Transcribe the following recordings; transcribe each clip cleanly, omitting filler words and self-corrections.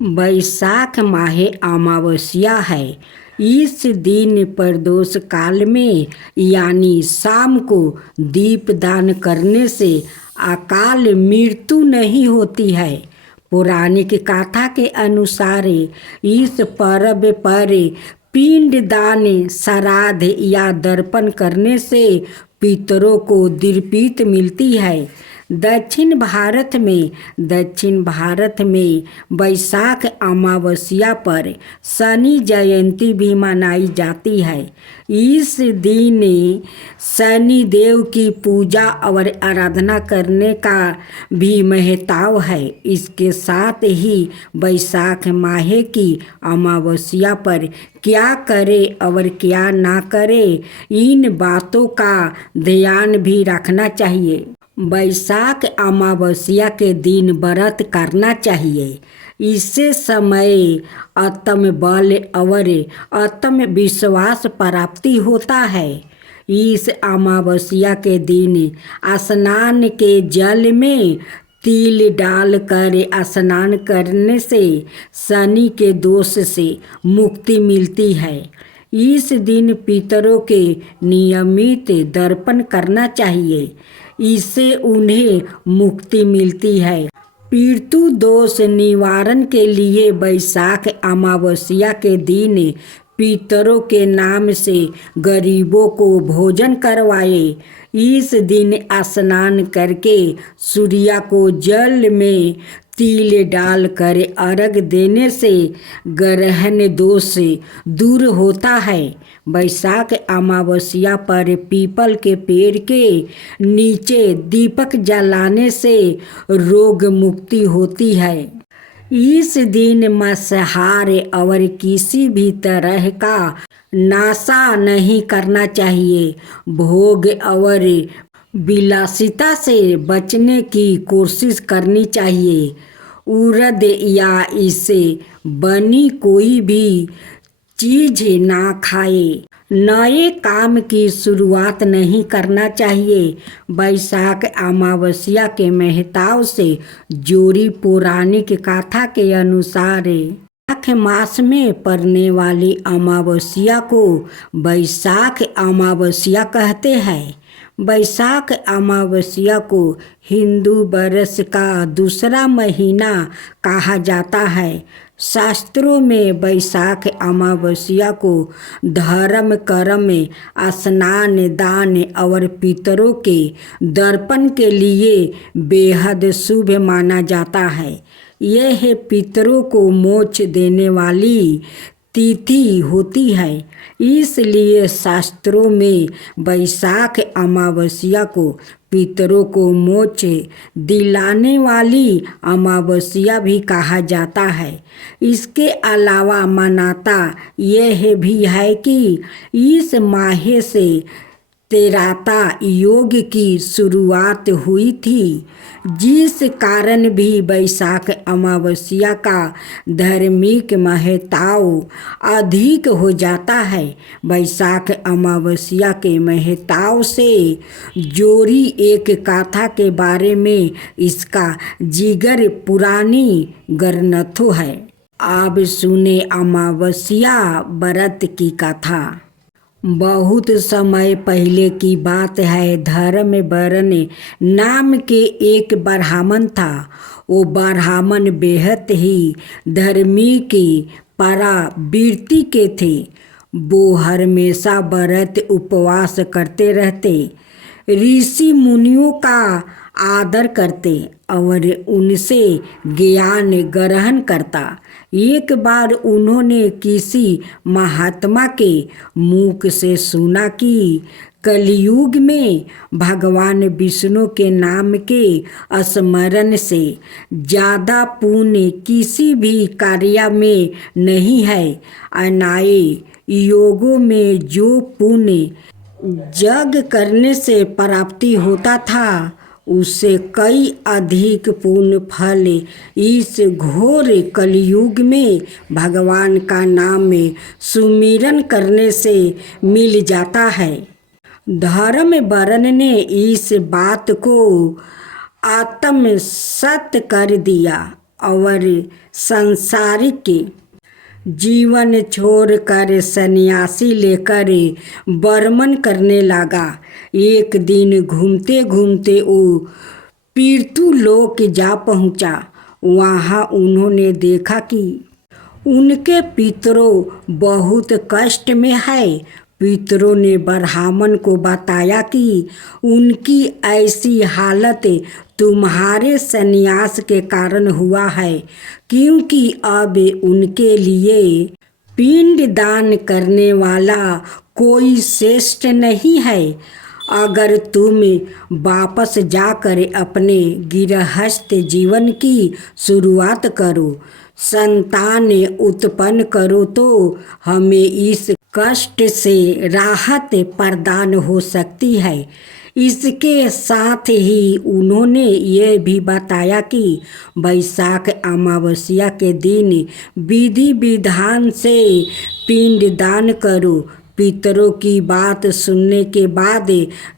बैसाख माहे अमावस्या है। इस दिन प्रदोष काल में यानी शाम को दीपदान करने से अकाल मृत्यु नहीं होती है। पौराणिक कथा के अनुसार इस पर्व पर पिंडदान, श्राद्ध या दर्पण करने से पितरों को दीर्पित मिलती है। दक्षिण भारत में बैसाख अमावस्या पर शनि जयंती भी मनाई जाती है। इस दिन शनि देव की पूजा और आराधना करने का भी महत्व है। इसके साथ ही बैसाख माह की अमावस्या पर क्या करे और क्या ना करे, इन बातों का ध्यान भी रखना चाहिए। बैसाख अमावस्या के दिन व्रत करना चाहिए। इससे समय आत्म बल और आत्म विश्वास प्राप्ति होता है। इस अमावस्या के दिन स्नान के जल में तिल डालकर स्नान करने से शनि के दोष से मुक्ति मिलती है। इस दिन पितरों के नियमित दर्पण करना चाहिए। इससे उन्हें मुक्ति मिलती है। पितृ दोष निवारण के लिए बैसाख अमावस्या के दिन पितरों के नाम से गरीबों को भोजन करवाए। इस दिन स्नान करके सूर्य को जल में तिल डालकर अर्घ देने से ग्रहण दोष दूर होता है। बैसाख अमावस्या पर पीपल के पेड़ के नीचे दीपक जलाने से रोग मुक्ति होती है। इस दिन मांसाहार और किसी भी तरह का नशा नहीं करना चाहिए। भोग और विलासिता से बचने की कोशिश करनी चाहिए। उड़द या इससे बनी कोई भी चीज ना खाए। नए काम की शुरुआत नहीं करना चाहिए। बैसाख अमावस्या के महत्व से जोड़ी पौराणिक कथा के अनुसार बैसाख मास में पड़ने वाली अमावस्या को बैसाख अमावस्या कहते हैं। बैसाख अमावस्या को हिंदू वर्ष का दूसरा महीना कहा जाता है। शास्त्रों में बैसाख अमावस्या को धर्म कर्म, स्नान, दान और पितरों के दर्पण के लिए बेहद शुभ माना जाता है। यह पितरों को मोक्ष देने वाली तिथि होती है। इसलिए शास्त्रों में बैसाख अमावस्या को पितरों को मोक्ष दिलाने वाली अमावस्या भी कहा जाता है। इसके अलावा मान्यता यह भी है कि इस माह से तेराता योग की शुरुआत हुई थी, जिस कारण भी बैसाख अमावस्या का धार्मिक महत्व अधिक हो जाता है। बैसाख अमावस्या के महत्व से जोड़ी एक कथा के बारे में इसका जिगर पुरानी ग्रंथ है। अब सुने अमावस्या व्रत की कथा। बहुत समय पहले की बात है। धर्मवर्ण नाम के एक ब्राह्मण था। वो ब्राह्मण बेहद ही धार्मिक परावृत्ति के थे। वो हमेशा व्रत उपवास करते रहते, ऋषि मुनियों का आदर करते और उनसे ज्ञान ग्रहण करता। एक बार उन्होंने किसी महात्मा के मुख से सुना कि कलयुग में भगवान विष्णु के नाम के स्मरण से ज़्यादा पुण्य किसी भी कार्य में नहीं है। अन्याय योगों में जो पुण्य यज्ञ करने से प्राप्ति होता था, उससे कई अधिक पूर्ण फल इस घोर कलयुग में भगवान का नाम सुमिरन करने से मिल जाता है। धर्मवर्ण ने इस बात को आत्मसात कर दिया और सांसारिक जीवन छोड़कर सन्यासी लेकर बर्मन करने लगा। एक दिन घूमते घूमते वो पृथु लोक जा पहुंचा। वहाँ उन्होंने देखा कि उनके पितरों बहुत कष्ट में है। पितरों ने ब्राह्मण को बताया कि उनकी ऐसी हालत तुम्हारे सन्यास के कारण हुआ है, क्योंकि अब उनके लिए पिंड दान करने वाला कोई श्रेष्ठ नहीं है। अगर तुम वापस जाकर अपने गृहस्थ जीवन की शुरुआत करो, संतान उत्पन्न करो, तो हमें इस कष्ट से राहत प्रदान हो सकती है। इसके साथ ही उन्होंने ये भी बताया कि वैशाख अमावस्या के दिन विधि विधान से पिंड दान करो। पितरों की बात सुनने के बाद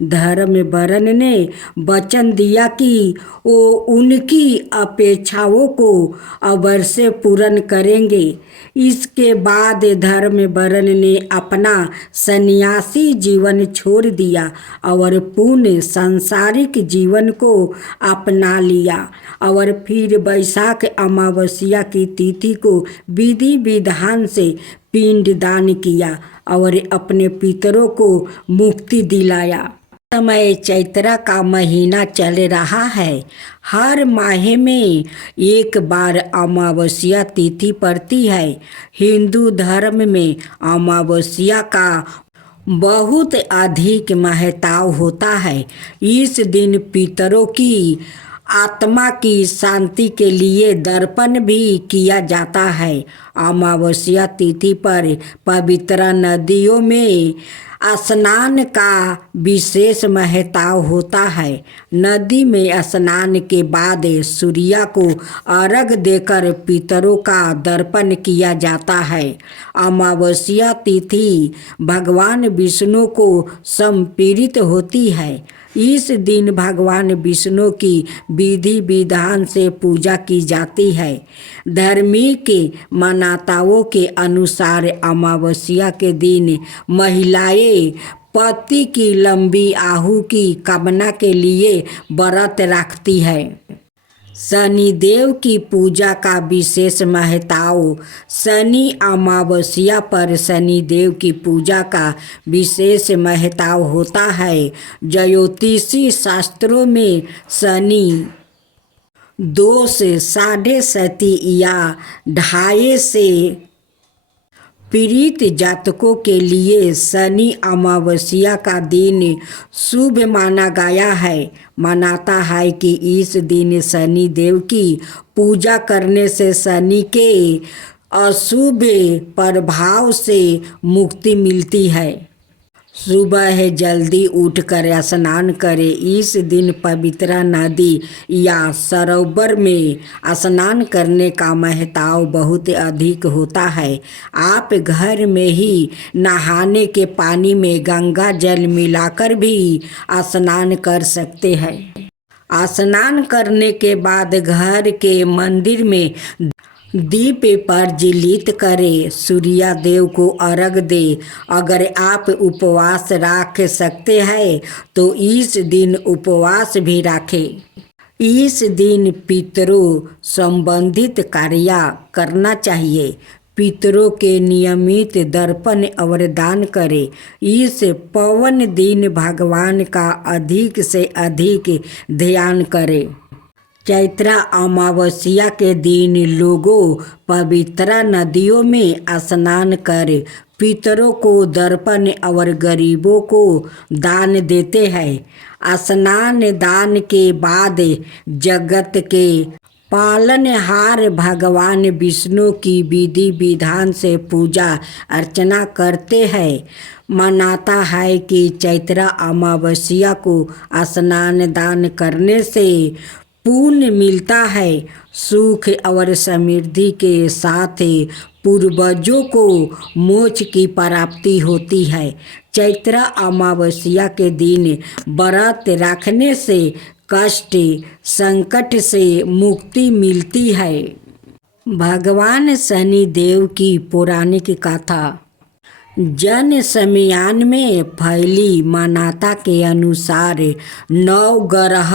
धर्मवरन ने वचन दिया कि वो उनकी अपेक्षाओं को अवश्य पूर्ण करेंगे। इसके बाद धर्मवरन ने अपना सन्यासी जीवन छोड़ दिया और पूर्ण सांसारिक जीवन को अपना लिया और फिर वैशाख अमावस्या की तिथि को विधि विधान से पिंड दान किया और अपने पितरों को मुक्ति दिलाया। समय चैत्र का महीना चल रहा है। हर माह में एक बार अमावस्या तिथि पड़ती है। हिंदू धर्म में अमावस्या का बहुत अधिक महत्व होता है। इस दिन पितरों की आत्मा की शांति के लिए दर्पण भी किया जाता है। अमावस्या तिथि पर पवित्र नदियों में स्नान का विशेष महत्व होता है। नदी में स्नान के बाद सूर्य को अर्घ देकर पितरों का दर्पण किया जाता है। अमावस्या तिथि भगवान विष्णु को समर्पित होती है। इस दिन भगवान विष्णु की विधि विधान से पूजा की जाती है। धार्मिक मान्यताओं के अनुसार अमावस्या के दिन महिलाएं पति की लंबी आयु की कामना के लिए व्रत रखती है। शनिदेव की पूजा का विशेष महत्व। शनि अमावस्या पर शनिदेव की पूजा का विशेष महत्व होता है। ज्योतिषी शास्त्रों में शनि दोष 7.5 या 2.5 से पीड़ित जातकों के लिए शनि अमावस्या का दिन शुभ माना गया है। मानता है कि इस दिन शनि देव की पूजा करने से शनि के अशुभ प्रभाव से मुक्ति मिलती है। सुबह जल्दी उठकर स्नान करें। इस दिन पवित्र नदी या सरोवर में स्नान करने का महत्व बहुत अधिक होता है। आप घर में ही नहाने के पानी में गंगा जल मिलाकर भी स्नान कर सकते हैं। स्नान करने के बाद घर के मंदिर में दीप प्रज्वलित करें। सूर्य देव को अर्घ दे। अगर आप उपवास रख सकते हैं तो इस दिन उपवास भी रखें। इस दिन पितरों संबंधित कार्य करना चाहिए। पितरों के नियमित दर्पण और दान करें। इस पावन दिन भगवान का अधिक से अधिक ध्यान करें। चैत्र अमावस्या के दिन लोगों पवित्र नदियों में स्नान कर पितरों को दर्पण और गरीबों को दान देते हैं। स्नान दान के बाद जगत के पालनहार भगवान विष्णु की विधि विधान से पूजा अर्चना करते हैं। मानता है कि चैत्र अमावस्या को स्नान दान करने से पुण्य मिलता है। सुख और समृद्धि के साथ पूर्वजों को मोक्ष की प्राप्ति होती है। चैत्र अमावस्या के दिन व्रत रखने से कष्ट संकट से मुक्ति मिलती है। भगवान शनि देव की पौराणिक कथा। जन समयान में फैली मान्यता के अनुसार 9 ग्रह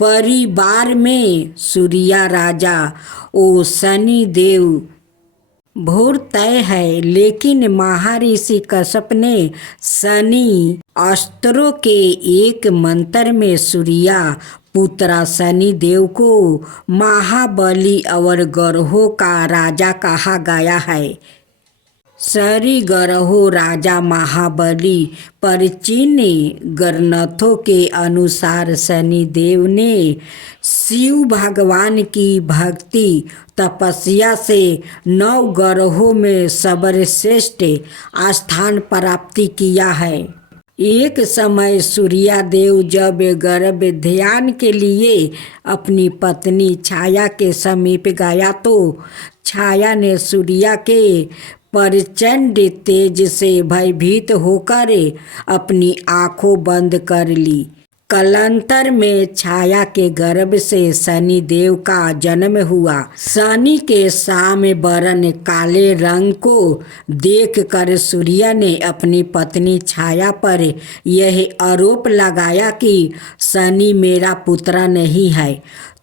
परिवार में सूर्य राजा और शनि देव भोर तय है, लेकिन महर्षि कश्यप ने शनि अस्त्रों के एक मंत्र में सूर्य पुत्र शनि देव को महाबली और ग्रहों का राजा कहा गया है। सारी ग्रहों राजा महाबली प्राचीन ग्रंथों के अनुसार शनि देव ने शिव भगवान की भक्ति तपस्या से 9 ग्रहों में सर्वश्रेष्ठ स्थान प्राप्त किया है। एक समय सूर्य देव जब गर्भ ध्यान के लिए अपनी पत्नी छाया के समीप गया तो छाया ने सूर्य के प्रचंड तेज से भयभीत होकर अपनी आंखों बंद कर ली। कालांतर में छाया के गर्भ से शनि देव का जन्म हुआ। शनि के साम वर्ण काले रंग को देखकर सूर्य ने अपनी पत्नी छाया पर यह आरोप लगाया कि शनि मेरा पुत्र नहीं है।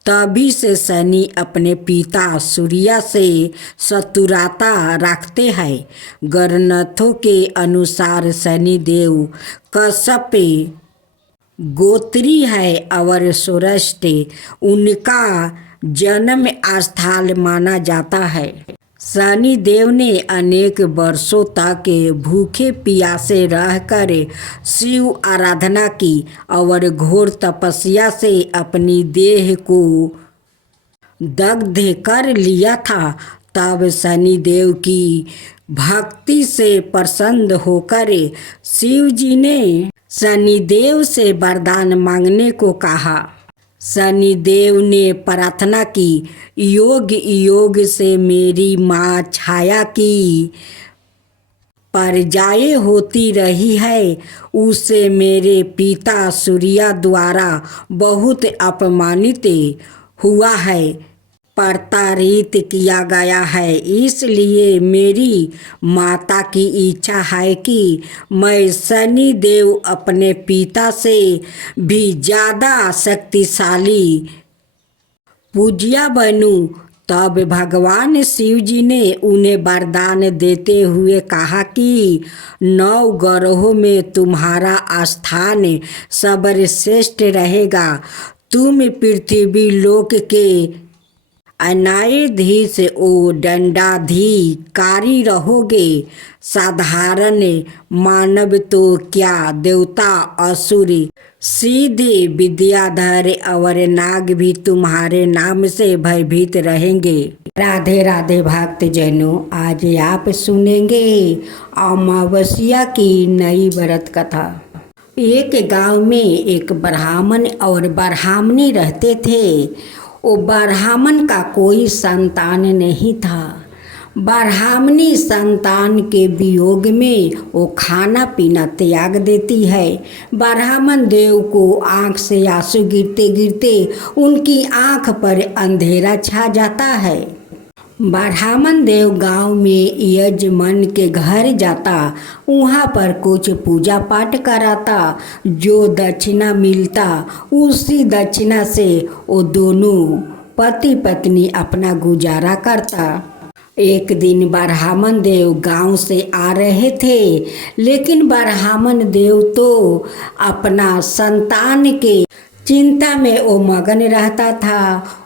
तभी से शनि अपने पिता सूर्य से शत्रुता रखते हैं। ग्रंथों के अनुसार शनि देव कश्यप गोत्री है और सौराष्ट्र उनका जन्म स्थल माना जाता है। शनि देव ने अनेक वर्षों तक भूखे प्यासे रहकर शिव आराधना की और घोर तपस्या से अपनी देह को दग्ध कर लिया था। तब शनि देव की भक्ति से प्रसन्न होकर शिव जी ने शनि देव से वरदान मांगने को कहा। शनि देव ने प्रार्थना की, योग योग से मेरी माँ छाया की परजाएं होती रही है, उसे मेरे पिता सूर्य द्वारा बहुत अपमानित हुआ है, प्रताड़ित किया गया है। इसलिए मेरी माता की इच्छा है कि मैं शनि देव अपने पिता से भी ज़्यादा शक्तिशाली पूज्य बनूं। तब भगवान शिव जी ने उन्हें वरदान देते हुए कहा कि 9 ग्रहों में तुम्हारा स्थान सर्वश्रेष्ठ रहेगा। तुम पृथ्वी लोक के न्यायाधीश और दंडाधिकारी रहोगे। साधारण मानव तो क्या, देवता असुर सीधे विद्याधर और नाग भी तुम्हारे नाम से भयभीत रहेंगे। राधे राधे भक्त जनों, आज आप सुनेंगे अमावस्या की नई व्रत कथा। एक गांव में एक ब्राह्मण और ब्राह्मणी रहते थे। वो ब्राह्मण का कोई संतान नहीं था। ब्राह्मणी संतान के वियोग में वो खाना पीना त्याग देती है। ब्राह्मण देव को आँख से आंसू गिरते गिरते उनकी आँख पर अंधेरा छा जाता है। ब्राह्मण देव गांव में यजमान के घर जाता, वहाँ पर कुछ पूजा पाठ कराता। जो दक्षिणा मिलता उसी दक्षिणा से वो दोनों पति पत्नी अपना गुजारा करता। एक दिन ब्राह्मण देव गांव से आ रहे थे, लेकिन ब्राह्मण देव तो अपना संतान के चिंता में वो मगन रहता था।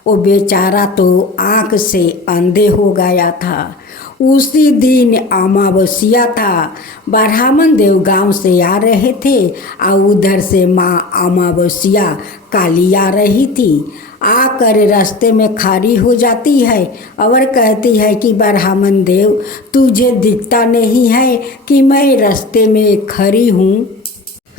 वो बेचारा तो आँख से अंधे हो गया था। उसी दिन अमावस्या था। ब्राह्मण देव गांव से आ रहे थे और उधर से माँ अमावस्या काली आ रही थी। आकर रास्ते में खड़ी हो जाती है और कहती है कि ब्राह्मण देव, तुझे दिखता नहीं है कि मैं रास्ते में खड़ी हूँ।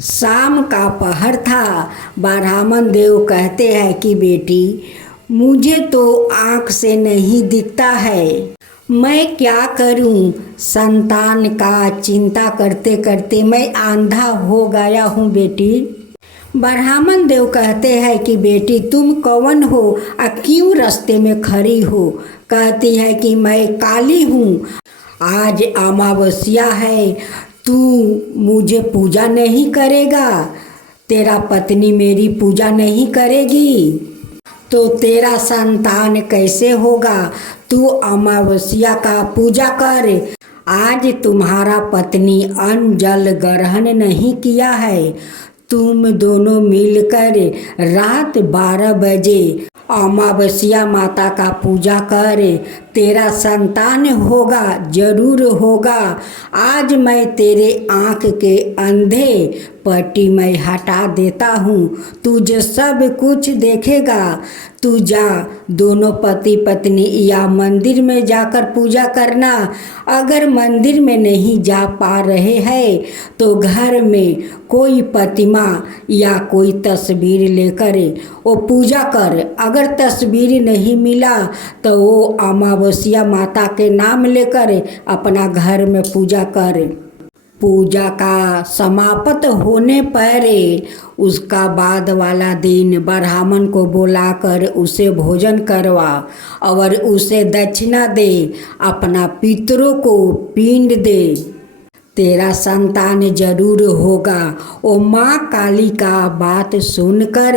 शाम का पहर था। ब्राह्मण देव कहते हैं कि बेटी, मुझे तो आँख से नहीं दिखता है, मैं क्या करूं, संतान का चिंता करते करते मैं आंधा हो गया हूँ बेटी। ब्राह्मण देव कहते हैं कि बेटी तुम कौन हो और क्यों रास्ते में खड़ी हो। कहती है कि मैं काली हूँ, आज अमावस्या है, तू मुझे पूजा नहीं करेगा, तेरा पत्नी मेरी पूजा नहीं करेगी तो तेरा संतान कैसे होगा। तू अमावस्या का पूजा कर। आज तुम्हारा पत्नी अन्न जल ग्रहण नहीं किया है, तुम दोनों मिलकर रात 12 बजे अमावस्या माता का पूजा कर, तेरा संतान होगा, जरूर होगा। आज मैं तेरे आँख के अंधे पट्टी मैं हटा देता हूँ, तुझे सब कुछ देखेगा। तू जा, दोनों पति पत्नी या मंदिर में जाकर पूजा करना। अगर मंदिर में नहीं जा पा रहे हैं तो घर में कोई प्रतिमा या कोई तस्वीर लेकर वो पूजा कर। अगर तस्वीर नहीं मिला तो वो अमावस्या माता के नाम लेकर अपना घर में पूजा कर। पूजा का समाप्त होने पर उसका बाद वाला दिन ब्राह्मण को बुलाकर उसे भोजन करवा और उसे दक्षिणा दे, अपना पितरों को पिंड दे, तेरा संतान जरूर होगा। ओ माँ काली का बात सुनकर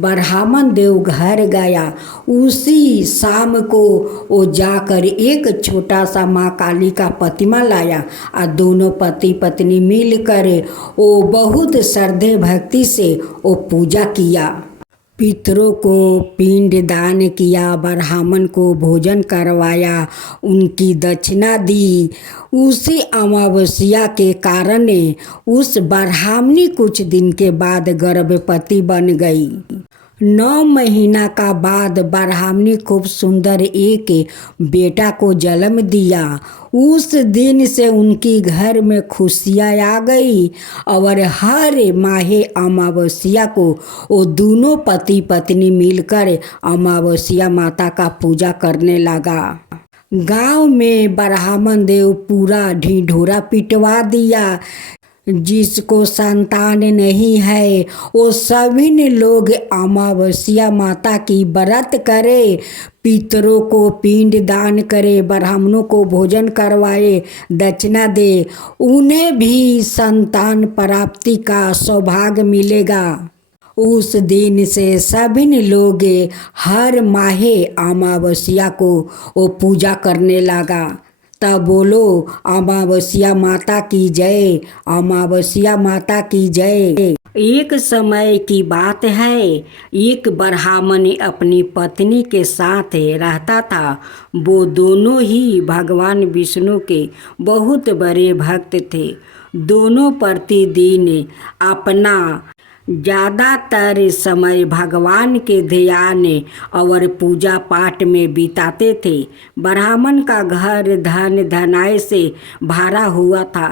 ब्राह्मण देव घर गया। उसी शाम को वो जाकर एक छोटा सा माँ काली का प्रतिमा लाया और दोनों पति पत्नी मिलकर वो बहुत श्रद्धे भक्ति से वो पूजा किया। पितरों को पिंड दान किया, ब्राह्मण को भोजन करवाया, उनकी दक्षिणा दी। उसी अमावस्या के कारण उस ब्राह्मणी कुछ दिन के बाद गर्भवती बन गई। 9 महीना का बाद ब्राह्मणी खूब सुंदर एक बेटा को जन्म दिया। उस दिन से उनकी घर में खुशियाँ आ गई और हर माहे अमावस्या को वो दोनों पति पत्नी मिलकर अमावस्या माता का पूजा करने लगा। गांव में ब्राह्मण देव पूरा ढिढोरा पिटवा दिया। जिसको संतान नहीं है वो सभी लोग अमावस्या माता की व्रत करे, पितरों को पिंड दान करे, ब्राह्मणों को भोजन करवाए, दक्षिणा दे, उन्हें भी संतान प्राप्ति का सौभाग्य मिलेगा। उस दिन से सभी लोग हर माहे अमावस्या को वो पूजा करने लगा। तब बोलो अमावस्या माता की जय, अमावस्या माता की जय। एक समय की बात है, एक ब्राह्मण अपनी पत्नी के साथ रहता था। वो दोनों ही भगवान विष्णु के बहुत बड़े भक्त थे। दोनों प्रतिदिन अपना ज़्यादातर समय भगवान के ध्यान और पूजा पाठ में बिताते थे। ब्राह्मण का घर धन धनाय से भरा हुआ था,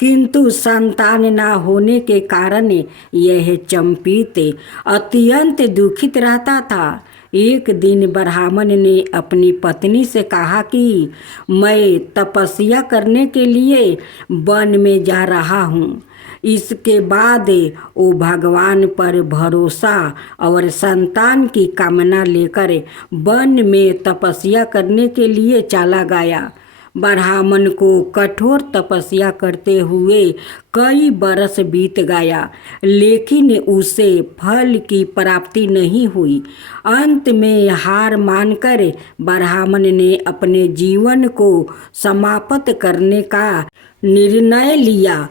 किंतु संतान न होने के कारण यह चंपित अत्यंत दुखित रहता था। एक दिन ब्राह्मण ने अपनी पत्नी से कहा कि मैं तपस्या करने के लिए वन में जा रहा हूँ। इसके बाद वो भगवान पर भरोसा और संतान की कामना लेकर वन में तपस्या करने के लिए चला गया। ब्राह्मण को कठोर तपस्या करते हुए कई बरस बीत गया, लेकिन उसे फल की प्राप्ति नहीं हुई। अंत में हार मानकर ब्राह्मण ने अपने जीवन को समाप्त करने का निर्णय लिया।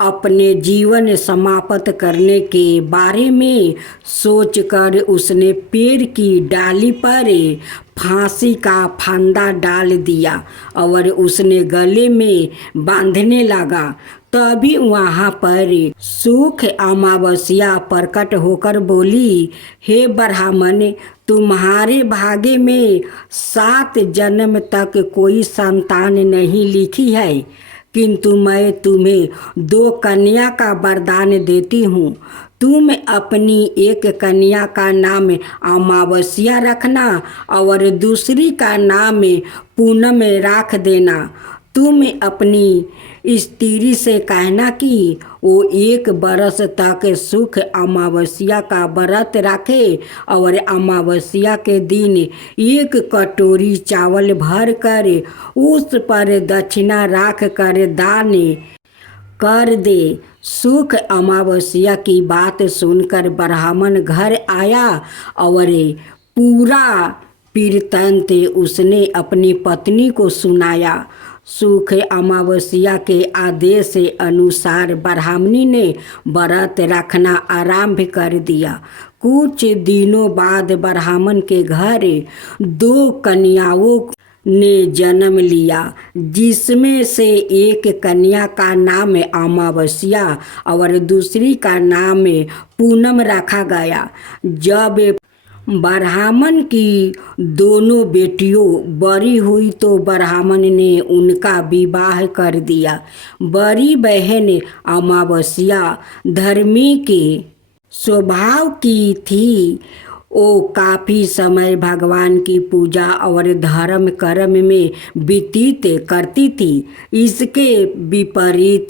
अपने जीवन समाप्त करने के बारे में सोचकर उसने पेड़ की डाली पर फांसी का फंदा डाल दिया और उसने गले में बांधने लगा। तभी वहाँ पर सुख अमावस्या प्रकट होकर बोली, हे ब्राह्मण, तुम्हारे भाग्य में 7 जन्म तक कोई संतान नहीं लिखी है, किंतु मैं तुम्हें 2 कन्या का वरदान देती हूँ। तुम अपनी एक कन्या का नाम अमावस्या रखना और दूसरी का नाम पूनम रख देना। तुम अपनी स्त्री से कहना कि वो 1 बरस तक सुख अमावस्या का व्रत रखे और अमावस्या के दिन 1 कटोरी चावल भर कर उस पर दक्षिणा रख कर दान कर दे। सुख अमावस्या की बात सुनकर ब्राह्मण घर आया और पूरा वृत्तांत उसने अपनी पत्नी को सुनाया। सुख अमावस्या के आदेश अनुसार ब्राह्मणी ने व्रत रखना आरंभ कर दिया। कुछ दिनों बाद ब्राह्मण के घर 2 कन्याओं ने जन्म लिया, जिसमें से एक कन्या का नाम अमावस्या और दूसरी का नाम पूनम रखा गया। जब ब्राह्मण की दोनों बेटियों बड़ी हुई तो ब्राह्मण ने उनका विवाह कर दिया। बड़ी बहन अमावस्या धर्मी के स्वभाव की थी। वो काफ़ी समय भगवान की पूजा और धर्म कर्म में व्यतीत करती थी। इसके विपरीत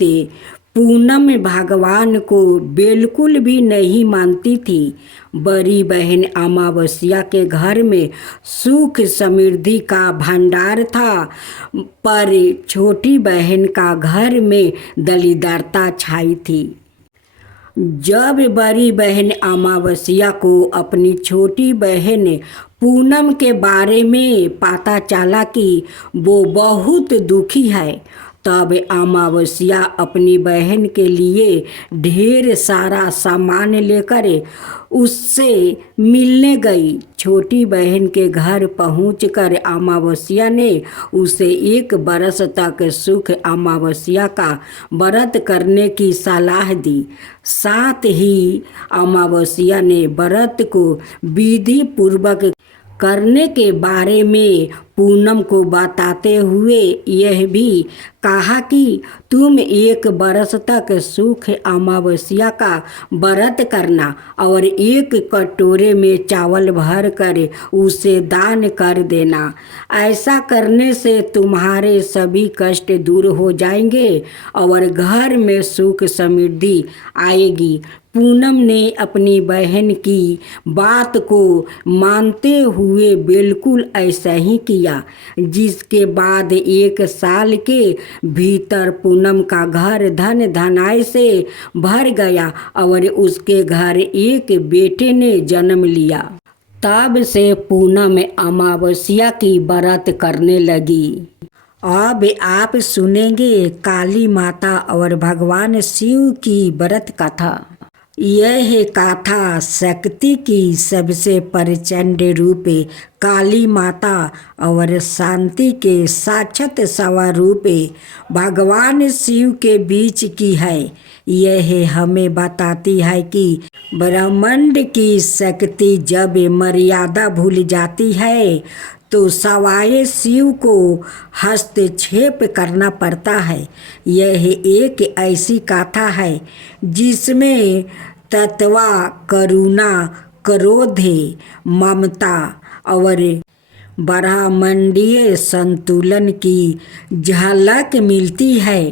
पूनम भगवान को बिल्कुल भी नहीं मानती थी। बड़ी बहन अमावस्या के घर में सुख समृद्धि का भंडार था, पर छोटी बहन का घर में दरिद्रता छाई थी। जब बड़ी बहन अमावस्या को अपनी छोटी बहन पूनम के बारे में पता चला कि वो बहुत दुखी है, तब अमावस्या अपनी बहन के लिए ढेर सारा सामान लेकर उससे मिलने गई। छोटी बहन के घर पहुंचकर अमावस्या ने उसे 1 बरस तक सुख अमावस्या का व्रत करने की सलाह दी। साथ ही अमावस्या ने व्रत को विधि पूर्वक करने के बारे में पूनम को बताते हुए यह भी कहा कि तुम 1 बरस तक सुख अमावस्या का व्रत करना और 1 कटोरे में चावल भर कर उसे दान कर देना। ऐसा करने से तुम्हारे सभी कष्ट दूर हो जाएंगे और घर में सुख समृद्धि आएगी। पूनम ने अपनी बहन की बात को मानते हुए बिल्कुल ऐसा ही किया, जिसके बाद 1 साल के भीतर पूनम का घर धन धनाई से भर गया और उसके घर एक बेटे ने जन्म लिया। तब से पूनम अमावस्या की व्रत करने लगी। अब आप सुनेंगे काली माता और भगवान शिव की व्रत कथा। यह कथा शक्ति की सबसे प्रचंड रूप काली माता और शांति के साक्षात स्वरूप भगवान शिव के बीच की है। यह हमें बताती है कि ब्रह्मांड की शक्ति जब मर्यादा भूल जाती है तो सवाए शिव को हस्तक्षेप करना पड़ता है। यह एक ऐसी कथा है जिसमें तत्वा, करुणा, क्रोध, ममता और ब्रह्मांडीय संतुलन की झलक मिलती है।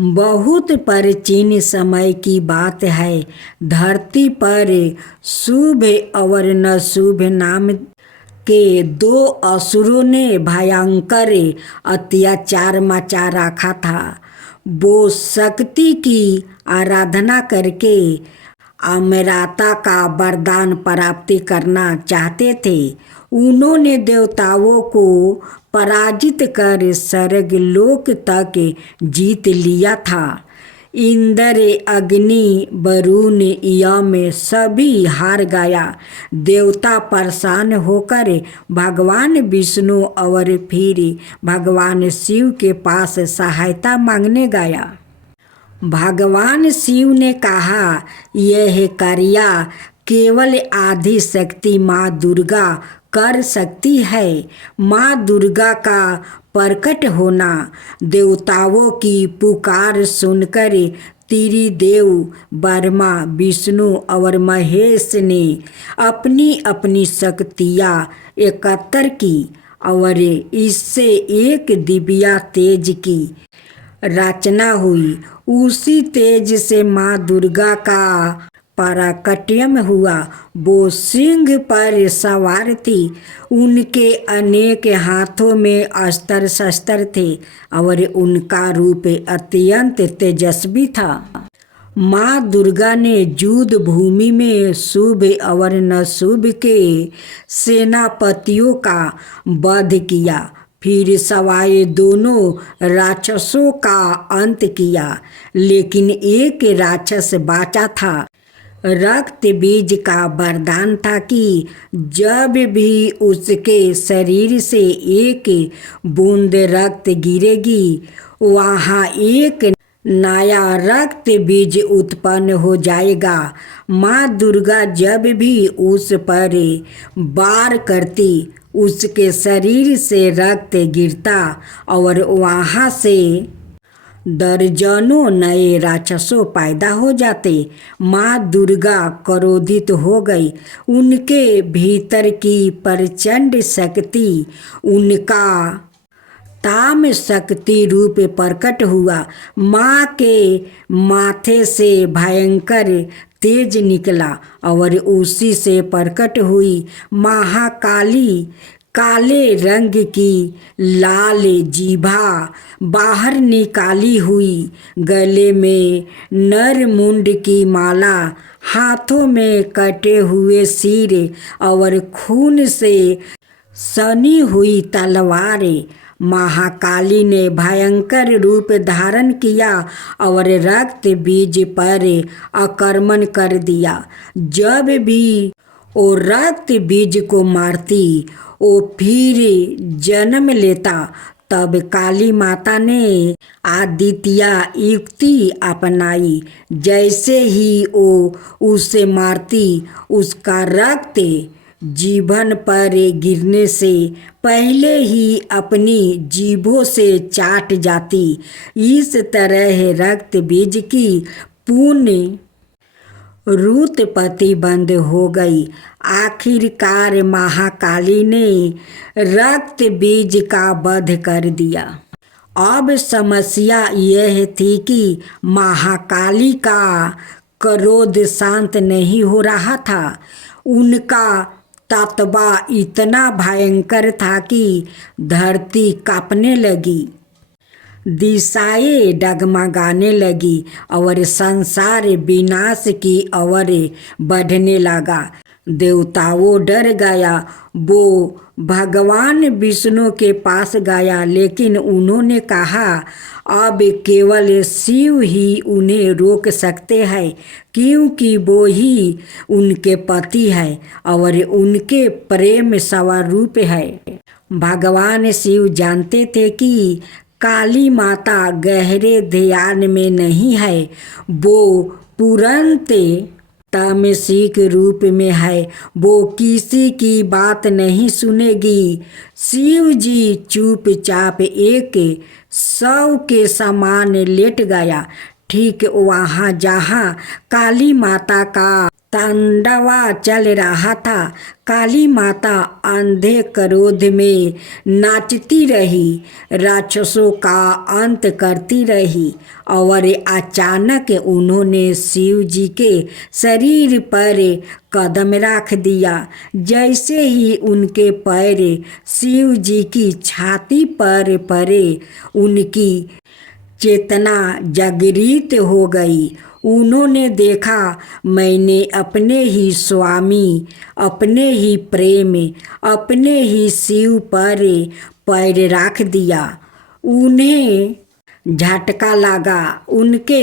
बहुत प्राचीन समय की बात है। धरती पर शुभ और नशुभ नाम के 2 असुरों ने भयंकर अत्याचार मचा रखा था। वो शक्ति की आराधना करके अमरता का वरदान प्राप्त करना चाहते थे। उन्होंने देवताओं को पराजित कर स्वर्गलोक तक जीत लिया था। इंद्र, अग्नि, वरुण, यम सभी हार गया। देवता परेशान होकर भगवान विष्णु और फिर भगवान शिव के पास सहायता मांगने गया। भगवान शिव ने कहा, यह कार्य केवल आदि शक्ति माँ दुर्गा कर सकती है। माँ दुर्गा का प्रकट होना। देवताओं की पुकार सुनकर त्रिदेव ब्रह्मा, विष्णु और महेश ने अपनी अपनी शक्तियाँ एकत्र की और इससे एक दिव्या तेज की रचना हुई। उसी तेज से माँ दुर्गा का पराकट्यम हुआ। वो सिंह पर सवार थी। उनके अनेक हाथों में अस्त्र शस्त्र थे और उनका रूप अत्यंत तेजस्वी था। माँ दुर्गा ने युद्ध भूमि में शुभ और नशुभ के सेनापतियों का वध किया। फिर सवाए दोनों राक्षसों का अंत किया, लेकिन एक राक्षस बाचा था। रक्त बीज का वरदान था कि जब भी उसके शरीर से एक बूंद रक्त गिरेगी, वहाँ एक नया रक्त बीज उत्पन्न हो जाएगा। माँ दुर्गा जब भी उस पर वार करती, उसके शरीर से रक्त गिरता और वहाँ से दर्जनों नए राक्षसों पैदा हो जाते। माँ दुर्गा क्रोधित हो गई। उनके भीतर की प्रचंड शक्ति उनका ताम शक्ति रूप प्रकट हुआ। माँ के माथे से भयंकर तेज निकला और उसी से प्रकट हुई महाकाली काले रंग की लाल जीभा बाहर निकाली हुई, गले में नरमुंड की माला, हाथों में कटे हुए सिर और खून से सनी हुई तलवारें। महाकाली ने भयंकर रूप धारण किया और रक्त बीज पर आक्रमण कर दिया। जब भी वो रक्त बीज को मारती, वो फिर जन्म लेता। तब काली माता ने आदित्य युक्ति अपनाई। जैसे ही वो उसे मारती, उसका रक्त जीभन पर गिरने से पहले ही अपनी जीभों से चाट जाती। इस तरह रक्त बीज की पुण्य उत्पत्ति बंद हो गई। आखिरकार महाकाली ने रक्त बीज का वध कर दिया। अब समस्या यह थी कि महाकाली का क्रोध शांत नहीं हो रहा था। उनका तत्वा इतना भयंकर था कि धरती कांपने लगी, दिशाएं डगमगाने लगी और संसार विनाश की ओर बढ़ने लगा। देवताओं डर गया। वो भगवान विष्णु के पास गया, लेकिन उन्होंने कहा अब केवल शिव ही उन्हें रोक सकते हैं, क्योंकि वो ही उनके पति है और उनके प्रेम स्वरूप है। भगवान शिव जानते थे कि काली माता गहरे ध्यान में नहीं है, वो तुरंत तामसिक रूप में है। वो किसी की बात नहीं सुनेगी। शिव जी चुपचाप एक शव के समान लेट गया, ठीक वहाँ जहाँ काली माता का तांडवा चल रहा था। काली माता अंधे क्रोध में नाचती रही, राक्षसों का अंत करती रही और अचानक उन्होंने शिव जी के शरीर पर कदम रख दिया। जैसे ही उनके पैर शिव जी की छाती पर पड़े, उनकी चेतना जागृत हो गई। उन्होंने देखा, मैंने अपने ही स्वामी, अपने ही प्रेम, अपने ही शिव पर पैर रख दिया। उन्हें झटका लगा। उनके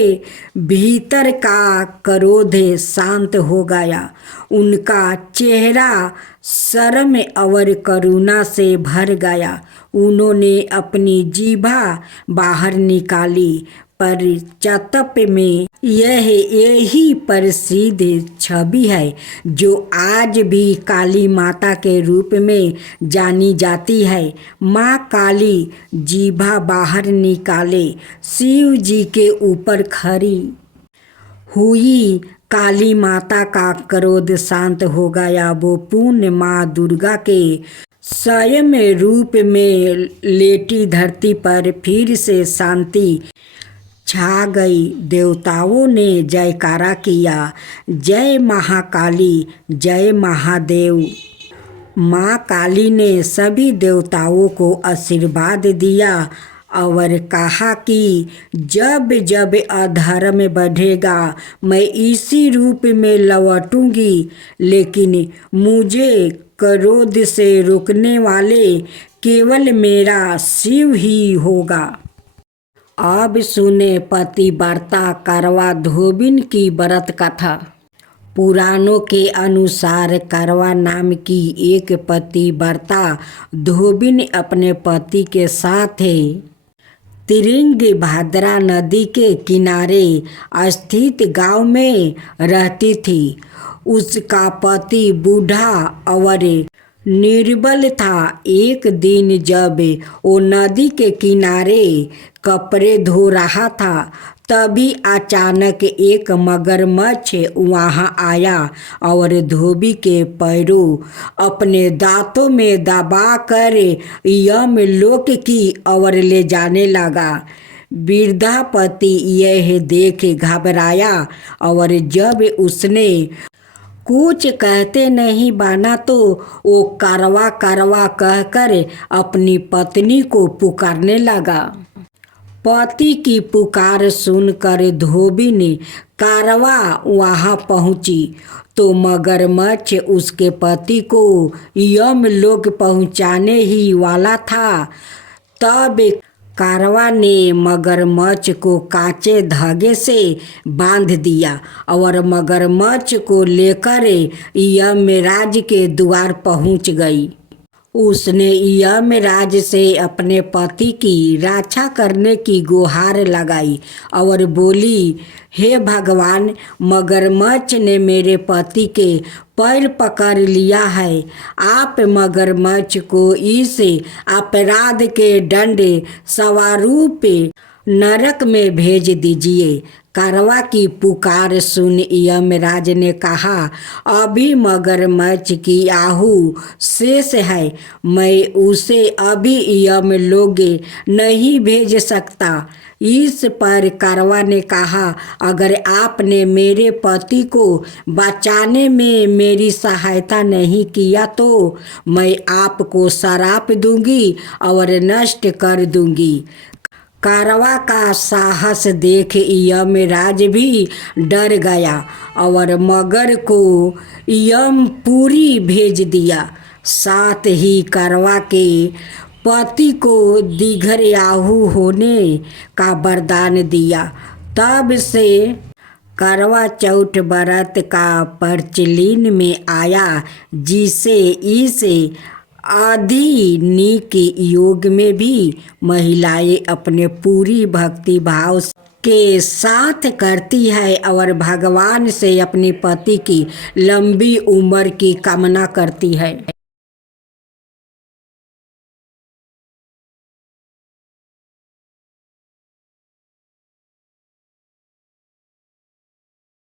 भीतर का क्रोध शांत हो गया। उनका चेहरा शर्म और करुणा से भर गया। उन्होंने अपनी जीभा बाहर निकाली। पर चतप में यही प्रसिद्ध छवि है जो आज भी काली माता के रूप में जानी जाती है। माँ काली जीभा बाहर निकाले शिव जी के ऊपर खड़ी हुई काली माता का क्रोध शांत हो गया। वो पुण्य माँ दुर्गा के स्वयं रूप में लेटी धरती पर फिर से शांति छा गई। देवताओं ने जयकारा किया, जय महाकाली, जय महादेव। माँ काली ने सभी देवताओं को आशीर्वाद दिया और कहा कि जब जब अधर्म बढ़ेगा मैं इसी रूप में लौटूंगी, लेकिन मुझे क्रोध से रोकने वाले केवल मेरा शिव ही होगा। अब सुने पतिव्रता करवा धोबिन की व्रत कथा। पुराणों के अनुसार करवा नाम की एक पतिव्रता धोबिन अपने पति के साथ तिरंगभाद्रा नदी के किनारे स्थित गांव में रहती थी। उसका पति बूढ़ा और निर्बल था। एक दिन जब वो नदी के किनारे कपड़े धो रहा था, तभी अचानक एक मगरमच्छ वहां आया और धोबी के पैरों अपने दांतों में दबाकर यमलोक की ओर ले जाने लगा। वृद्धा पति यह देख घबराया और जब उसने कुछ कहते नहीं बना तो वो करवा करवा कहकर अपनी पत्नी को पुकारने लगा। पति की पुकार सुनकर धोबिन करवा वहां पहुंची तो मगरमच्छ उसके पति को यमलोक पहुंचाने ही वाला था। तब करवा ने मगरमच्छ को कांचे धागे से बांध दिया और मगरमच्छ को लेकर यमराज के द्वार पहुंच गई। उसने यमराज से अपने पति की रक्षा करने की गुहार लगाई और बोली, हे भगवान, मगरमच्छ ने मेरे पति के पैर पकड़ लिया है। आप मगरमच्छ को इस अपराध के दंड स्वरूप नरक में भेज दीजिए। करवा की पुकार सुन यमराज ने कहा, अभी मगरमच्छ की आहू शेष है, मैं उसे अभी यमलोक नहीं भेज सकता। इस पर करवा ने कहा, अगर आपने मेरे पति को बचाने में मेरी सहायता नहीं किया तो मैं आपको श्राप दूंगी और नष्ट कर दूंगी। करवा का साहस देख यमराज भी डर गया और मगर को यमपुरी भेज दिया। साथ ही करवा के पति को दीर्घायु होने का वरदान दिया। तब से करवा चौथ व्रत का प्रचलन में आया, जिसे इस आधुनिक युग में भी महिलाएं अपने पूरी भक्ति भाव के साथ करती है और भगवान से अपने पति की लंबी उम्र की कामना करती है।